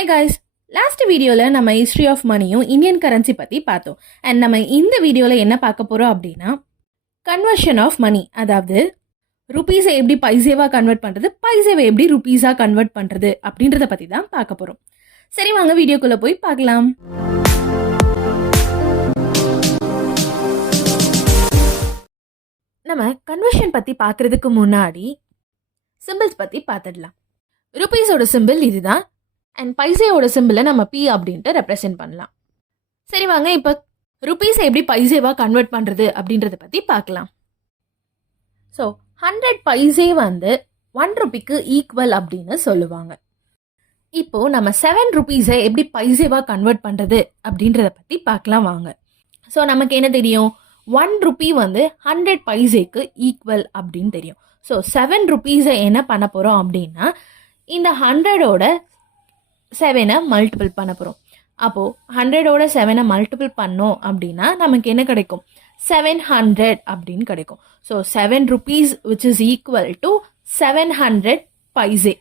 Hi guys, last வீடியோவில் நம்ம history of மணியும் இந்தியன் கரன்சி பற்றி பார்த்தோம். அண்ட் நம்ம இந்த வீடியோவில் என்ன பார்க்க போகிறோம் அப்படின்னா கன்வர்ஷன் ஆஃப் மணி, அதாவது ருபீஸை எப்படி பைசேவாக கன்வெர்ட் பண்ணுறது, பைசேவை எப்படி ருபீஸாக கன்வெர்ட் பண்ணுறது அப்படின்றத பற்றி தான் பார்க்க போகிறோம். சரி வாங்க வீடியோக்குள்ளே போய் பார்க்கலாம். நம்ம கன்வர்ஷன் பற்றி பார்க்குறதுக்கு முன்னாடி சிம்பிள்ஸ் பற்றி பார்த்துடலாம். ருபீஸோட சிம்பிள் இதுதான். அண்ட் பைசேவோட சிம்பிளை நம்ம பி அப்படின்ட்டு ரெப்ரசென்ட் பண்ணலாம். சரி வாங்க இப்போ ருபீஸை எப்படி பைசேவாக கன்வெர்ட் பண்ணுறது அப்படின்றத பற்றி பார்க்கலாம். ஸோ 100 பைசே வந்து 1 ரூபிக்கு ஈக்குவல் அப்படின்னு சொல்லுவாங்க. இப்போது நம்ம 7 ருபீஸை எப்படி பைசேவாக கன்வெர்ட் பண்ணுறது அப்படின்றத பற்றி பார்க்கலாம் வாங்க. ஸோ நமக்கு என்ன தெரியும், 1 ரூபி வந்து 100 பைசேக்கு ஈக்குவல் அப்படின்னு தெரியும். ஸோ 7 ருபீஸை என்ன பண்ண போகிறோம் அப்படின்னா இந்த 100ஓட 7 மல்டிபிள் பண்ண போகிறோம். அப்போது 100ஓட 7 மல்டிபிள் பண்ணோம் அப்படின்னா நமக்கு என்ன கிடைக்கும், 700 அப்படின்னு கிடைக்கும். So 7 rupees which is equal to 700 paise.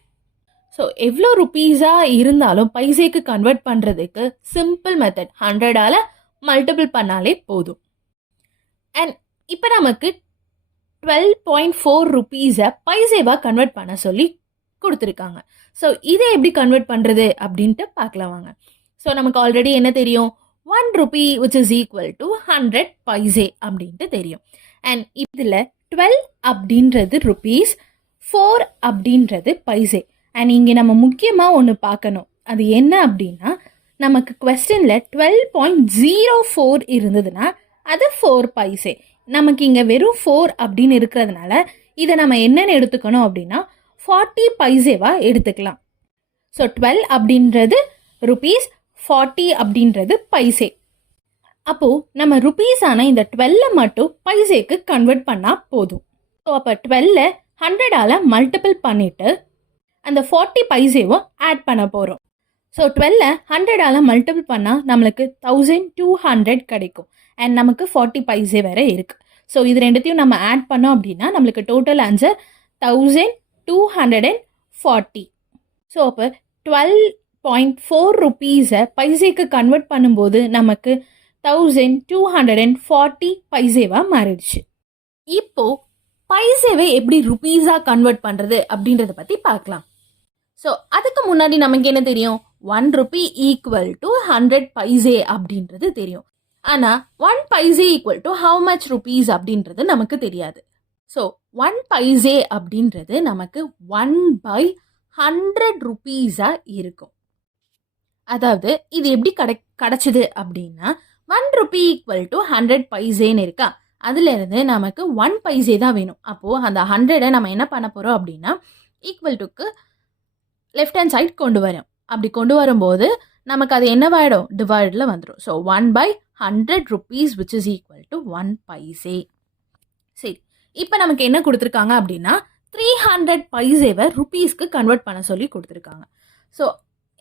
So எவ்வளோ ருபீஸாக இருந்தாலும் பைசேக்கு கன்வெர்ட் பண்ணுறதுக்கு சிம்பிள் மெத்தட் 100ஆல் மல்டிபிள் பண்ணாலே போதும். அண்ட் இப்போ நமக்கு 12.4 ருபீஸை பைசேவாக கன்வெர்ட் பண்ண சொல்லி கொடுத்துருக்காங்க. ஸோ இதை எப்படி கன்வெர்ட் பண்ணுறது அப்படின்ட்டு பார்க்கலாம் வாங்க. ஸோ நமக்கு ஆல்ரெடி என்ன தெரியும், 1 Ruby which is equal to 100 paise அப்படின்ட்டு தெரியும். அண்ட் இதில் 12 அப்படின்றது ருபீஸ், 4 அப்படின்றது பைசே. அண்ட் இங்கே நம்ம முக்கியமாக ஒன்று பார்க்கணும், அது என்ன அப்படின்னா நமக்கு கொஸ்டினில் 12.04 இருந்ததுன்னா அது 4 பைசே. நமக்கு இங்கே வெறும் 4 அப்படின்னு இருக்கிறதுனால இதை நம்ம என்னென்னு எடுத்துக்கணும் அப்படின்னா 40 பைசேவாக எடுத்துக்கலாம். ஸோ 12 அப்படின்றது ருபீஸ், 40 அப்படின்றது பைசே. அப்போது நம்ம ருபீஸான இந்த 12 மட்டும் பைசேக்கு கன்வெர்ட் பண்ணால் போதும். ஸோ அப்போ 12 100ஆல் மல்டிபிள் பண்ணிவிட்டு அந்த 40 பைசேவும் ஆட் பண்ண போகிறோம். ஸோ 12 100ஆல் மல்டிபிள் பண்ணால் நம்மளுக்கு 1200 கிடைக்கும். அண்ட் நமக்கு 40 பைசே வேறு இருக்குது. ஸோ இது ரெண்டுத்தையும் நம்ம ஆட் பண்ணோம் அப்படின்னா நம்மளுக்கு டோட்டல் ஆன்சர் 1240. ஸோ அப்போ 12.4 ருபீஸை பைசேக்கு கன்வெர்ட் பண்ணும்போது நமக்கு 1240 பைசேவாக மாறிடுச்சு. இப்போது பைசேவை எப்படி ருபீஸாக கன்வெர்ட் பண்ணுறது அப்படின்றத பற்றி பார்க்கலாம். ஸோ அதுக்கு முன்னாடி நமக்கு என்ன தெரியும், 1 ரூபி ஈக்குவல் டு 100 பைசே அப்படின்றது தெரியும். ஆனால் 1 paise equal to how much rupees அப்படின்றது நமக்கு தெரியாது. ஸோ 1 பைசே அப்படின்றது நமக்கு 1/100 ருபீஸாக இருக்கும். அதாவது இது எப்படி கிடச்சிது அப்படின்னா 1 ரூபி ஈக்குவல் டு 100 பைசேன்னு இருக்கா, அதுலேருந்து நமக்கு 1 பைசே தான் வேணும். அப்போது அந்த 100 நம்ம என்ன பண்ண போகிறோம் அப்படின்னா ஈக்குவல் டுக்கு லெஃப்ட் ஹேண்ட் சைட் கொண்டு வரோம். அப்படி கொண்டு வரும்போது நமக்கு அது என்னவாயிடும், டிவைடில் வந்துடும். So 1/100 rupees which is equal to 1 paise. சரி, இப்போ நமக்கு என்ன கொடுத்துருக்காங்க அப்படின்னா 300 பைசேவை ருபீஸ்க்கு கன்வெர்ட் பண்ண சொல்லி கொடுத்துருக்காங்க. ஸோ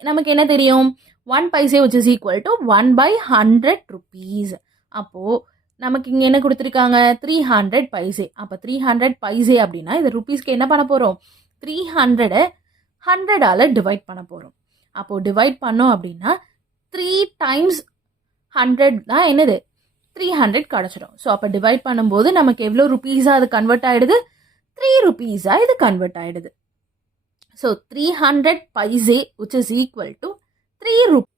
நமக்கு என்ன தெரியும், 1 paise which is equal to 1/100 rupees. அப்போது நமக்கு இங்கே என்ன கொடுத்துருக்காங்க, 300 பைசே. அப்போ 300 பைசே அப்படின்னா இது ருபீஸ்க்கு என்ன பண்ண போகிறோம், 300 100ஆல் டிவைட் பண்ண போகிறோம். அப்போது டிவைட் பண்ணோம் அப்படின்னா 3 டைம்ஸ் 100 தான் என்னது 300 கிடச்சிடும். ஸோ அப்போ டிவைட் பண்ணும்போது நமக்கு எவ்வளோ ருபீஸாக அது கன்வெர்ட் ஆகிடுது, 3 ருபீஸாக இது கன்வெர்ட் ஆகிடுது. So 300 paise which is equal to 3 Ruby.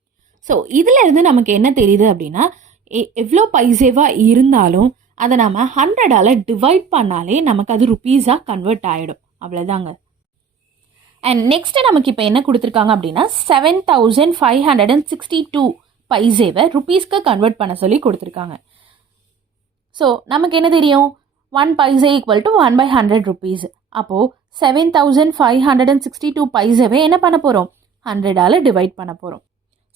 So இதிலேருந்து நமக்கு என்ன தெரியுது அப்படின்னா எவ்வளோ பைசேவாக இருந்தாலும் அதை நம்ம 100ஆல் டிவைட் பண்ணாலே நமக்கு அது ருபீஸாக கன்வெர்ட் ஆகிடும். அவ்வளோதாங்க. அண்ட் நெக்ஸ்ட்டு நமக்கு இப்போ என்ன கொடுத்துருக்காங்க அப்படின்னா 7562 பைசேவை ருபீஸ்க்கு கன்வெர்ட் பண்ண சொல்லி கொடுத்துருக்காங்க. ஸோ நமக்கு என்ன தெரியும், 1 பைசே ஈக்குவல் டு 1/100 ருபீஸ். அப்போது 7562 பைசேவை என்ன பண்ண போகிறோம், 100ஆல் டிவைட் பண்ண போகிறோம்.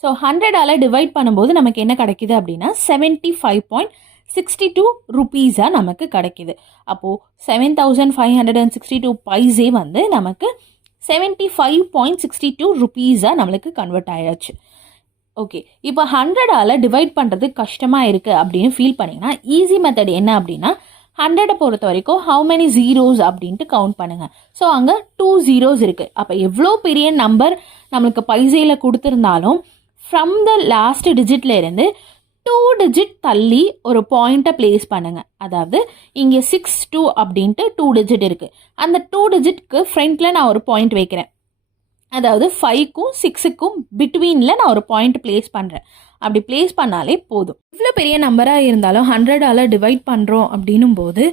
ஸோ 100ஆல் டிவைட் பண்ணும்போது நமக்கு என்ன கிடைக்கிது அப்படின்னா 75.62 ருபீஸாக நமக்கு கிடைக்கிது. அப்போது 7562 பைசே வந்து நமக்கு 75.62 ருபீஸாக நம்மளுக்கு கன்வெர்ட் ஆயாச்சு. ஓகே, இப்போ 100ஆல் டிவைட் பண்ணுறது கஷ்டமாக இருக்குது அப்படின்னு ஃபீல் பண்ணிங்கன்னா ஈஸி மெத்தட் என்ன அப்படின்னா 100 பொறுத்த வரைக்கும் how many zeros அப்படின்ட்டு கவுண்ட் பண்ணுங்க. ஸோ அங்கே 2 zeros இருக்குது. அப்போ எவ்வளோ பெரிய நம்பர் நம்மளுக்கு பைசையில் கொடுத்துருந்தாலும் ஃப்ரம் த லாஸ்ட் டிஜிட்ல இருந்து 2 digit தள்ளி ஒரு பாயிண்ட்டை பிளேஸ் பண்ணுங்க. அதாவது இங்கே 62 அப்படின்ட்டு 2 digit இருக்குது. அந்த 2 digitக்கு ஃப்ரண்ட்டில் நான் ஒரு பாயிண்ட் வைக்கிறேன். அதாவது 5க்கும் 6க்கும் பிட்வீனில் நான் ஒரு பாயிண்ட் பிளேஸ் பண்ணுறேன். அப்படி பிளேஸ் பண்ணாலே போதும். இவ்வளோ பெரிய நம்பராக இருந்தாலும் 100ஆல் டிவைட் பண்ணுறோம் அப்படின்னும் போது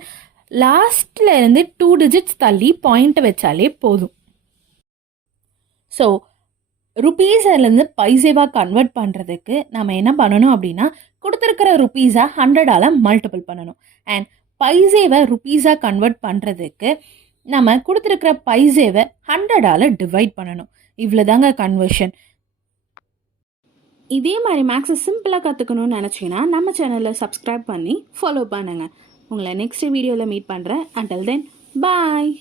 லாஸ்ட்டில் இருந்து 2 digits தள்ளி பாயிண்ட்டை வச்சாலே போதும். ஸோ ருபீஸ்லேருந்து பைசேவாக கன்வெர்ட் பண்ணுறதுக்கு நம்ம என்ன பண்ணணும் அப்படின்னா கொடுத்துருக்கிற ருபீஸை 100ஆல் மல்டிபிள் பண்ணணும். அண்ட் பைசேவை ருபீஸாக கன்வெர்ட் பண்ணுறதுக்கு நம்ம கொடுத்துருக்கிற பைசேவை 100ஆல் டிவைட் பண்ணணும். இவ்வளோதாங்க கன்வர்ஷன். இதே மாதிரி மேக்ஸை சிம்பிளாக கற்றுக்கணும்னு நினச்சிங்கன்னா நம்ம சேனலில் சப்ஸ்கிரைப் பண்ணி ஃபாலோ பண்ணுங்கள். உங்களை நெக்ஸ்ட் வீடியோவில் மீட் பண்ணுறேன். அண்டில் தென் பாய்.